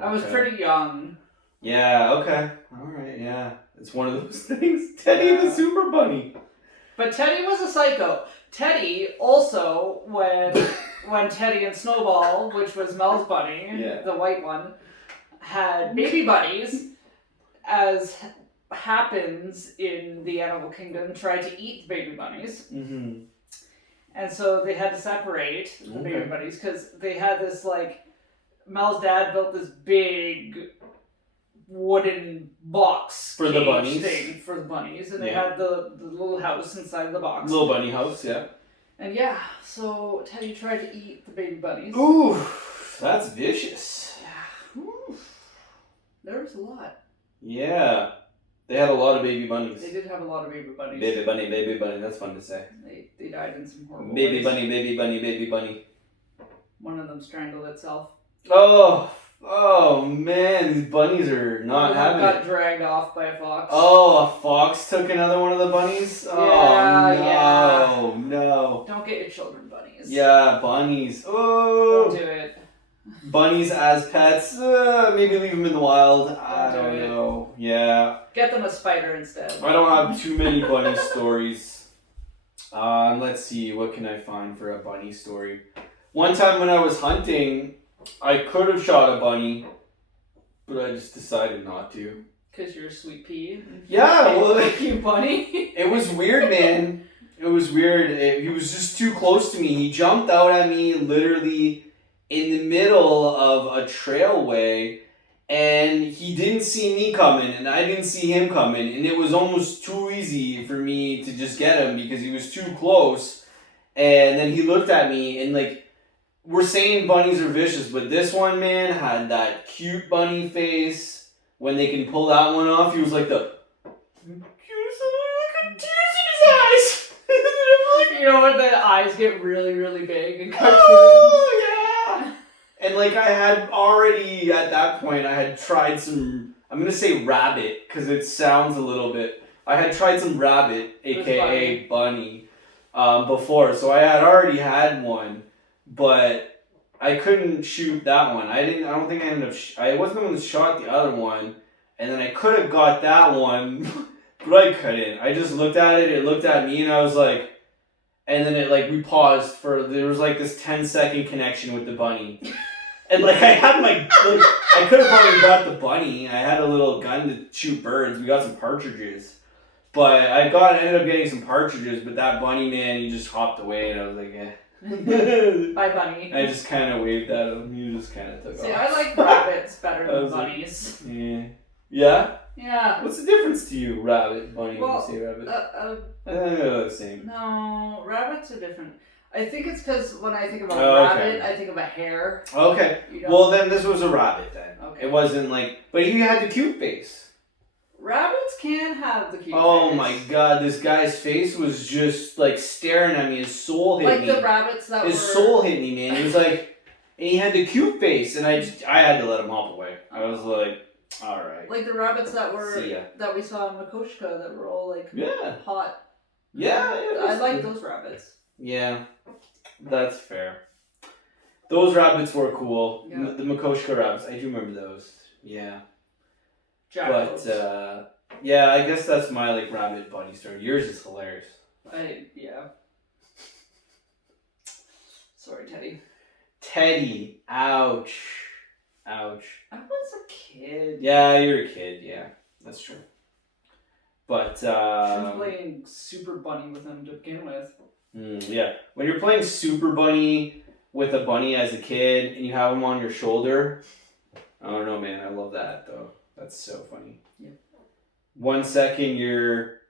I was pretty young. Yeah, okay. Alright, yeah. It's one of those things. Teddy the Super Bunny. But Teddy was a psycho. Teddy also, when Teddy and Snowball, which was Mel's bunny, the white one, had baby bunnies, as happens in the animal kingdom, tried to eat the baby bunnies. Mm-hmm. And so they had to separate the baby bunnies because they had this, like, Mel's dad built this big wooden box for the bunnies thing for the bunnies, and they had the little house inside the box. Little bunny house, yeah. And so Teddy tried to eat the baby bunnies. Ooh, that's vicious. Yeah. Ooh. There was a lot. Yeah. They had a lot of baby bunnies. They did have a lot of baby bunnies. Baby bunny, that's fun to say. They died in some horrible ways. Baby bunny. One of them strangled itself. Oh man, these bunnies are not having it. Got dragged off by a fox. Oh, a fox took another one of the bunnies? Oh, no. Don't get your children bunnies. Yeah, bunnies. Oh. Don't do it. Bunnies as pets. Maybe leave them in the wild. I don't know. Yeah. Get them a spider instead. I don't have too many bunny stories. Let's see. What can I find for a bunny story? One time when I was hunting, I could have shot a bunny, but I just decided not to. Because you're a sweet pea? Yeah, well... you bunny? It was weird, man. It was weird. He was just too close to me. He jumped out at me literally in the middle of a trailway, and he didn't see me coming, and I didn't see him coming, and it was almost too easy for me to just get him because he was too close. And then he looked at me, and like... We're saying bunnies are vicious, but this one, man, had that cute bunny face, when they can pull that one off, he was like the tears in his eyes. You know when the eyes get really, really big in cartoons? Oh, yeah! And like I had already, at that point, I had tried some, I'm going to say rabbit, because it sounds a little bit, I had tried some rabbit, aka bunny, before. So I had already had one, but I couldn't shoot that one. I don't think I ended up, I wasn't the one that shot the other one, and then I could have got that one, but I couldn't. I just looked at it looked at me, and I was like, and then it like, we paused for, there was like this 10-second connection with the bunny. And like I had I could have probably got the bunny. I had a little gun to shoot birds. We got some partridges. But ended up getting some partridges, but that bunny, man, he just hopped away, and I was like, eh. Bye, bunny. I just kind of waved at him. He just kind of took off. See, I like rabbits better than bunnies. Like, yeah. Yeah? Yeah. What's the difference to you, rabbit, bunny, when you say rabbit? The same. No, rabbits are different. I think it's because when I think about rabbit, I think of a hare. Okay. Well, then this was a rabbit then. Okay. It wasn't like, but he had the cute face. Rabbits can have the cute face. Oh my god, this guy's face was just like staring at me. His soul hit me. Like the rabbits that His soul hit me, man. He was like, and he had the cute face, and I had to let him hop away. I was like, all right. Like the rabbits that we saw in Makoshka that were all like hot. Yeah. I like those rabbits. Yeah, that's fair. Those rabbits were cool. Yeah. The Makoshka rabbits, I do remember those. Yeah. Jackals. But yeah, I guess that's my like rabbit bunny story. Yours is hilarious. Yeah. Sorry, Teddy. Teddy, ouch. I was a kid. Yeah, you're a kid. Yeah, that's true. But she was playing Super Bunny with him to begin with. Yeah, when you're playing Super Bunny with a bunny as a kid and you have him on your shoulder, I don't know, man. I love that though. That's so funny. Yeah. 1 second you're,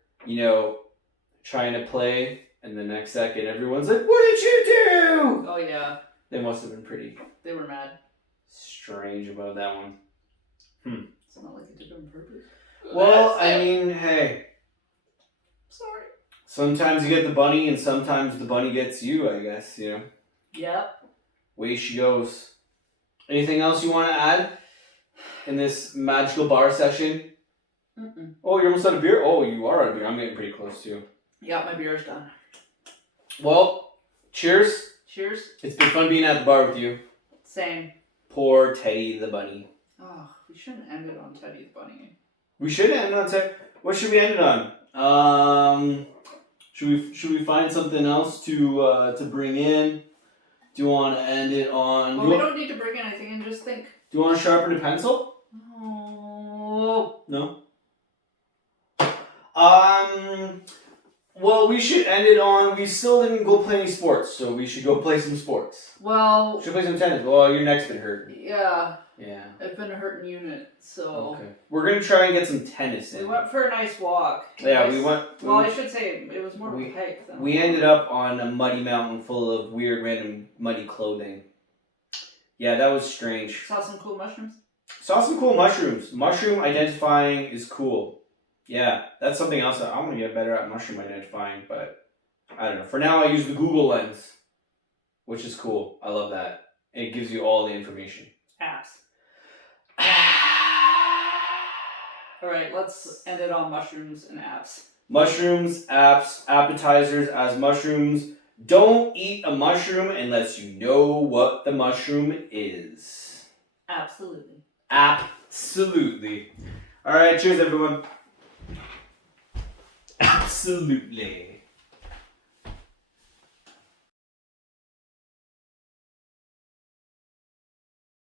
trying to play, and the next second everyone's like, "What did you do?" Oh yeah. They must have been pretty. They were mad. Strange about that one. It's not like they did it on purpose. Well, I mean, hey. Sorry. Sometimes you get the bunny, and sometimes the bunny gets you, I guess, Yep. Way she goes. Anything else you want to add in this magical bar session? Mm-mm. Oh, you're almost out of beer? Oh, you are out of beer. I'm getting pretty close, too. Yeah, my beer's done. Well, cheers. Cheers. It's been fun being at the bar with you. Same. Poor Teddy the bunny. Oh, we shouldn't end it on Teddy the bunny. We should end on Teddy. What should we end it on? Should we find something else to bring in? Do you want to end it on? Well, we don't need to bring anything and just think. Do you want to sharpen a pencil? No. Well, we should end it on. We still didn't go play any sports, so we should go play some sports. Well. Should play some tennis. Well, your neck's been hurt. Yeah. Yeah. I've been a hurting unit, so. Okay. We're gonna try and get some tennis in. We went for a nice walk. Yeah, we went. Well, I should say it was more of a hike. We ended up on a muddy mountain full of weird, random, muddy clothing. Yeah, that was strange. Saw some cool mushrooms. Mushroom identifying is cool. Yeah, that's something else I want to get better at, mushroom identifying, but I don't know. For now, I use the Google Lens, which is cool. I love that. It gives you all the information. Apps. Alright, let's end it on mushrooms and apps. Mushrooms, apps, appetizers as mushrooms. Don't eat a mushroom unless you know what the mushroom is. Absolutely. Absolutely. Alright, cheers everyone. Absolutely.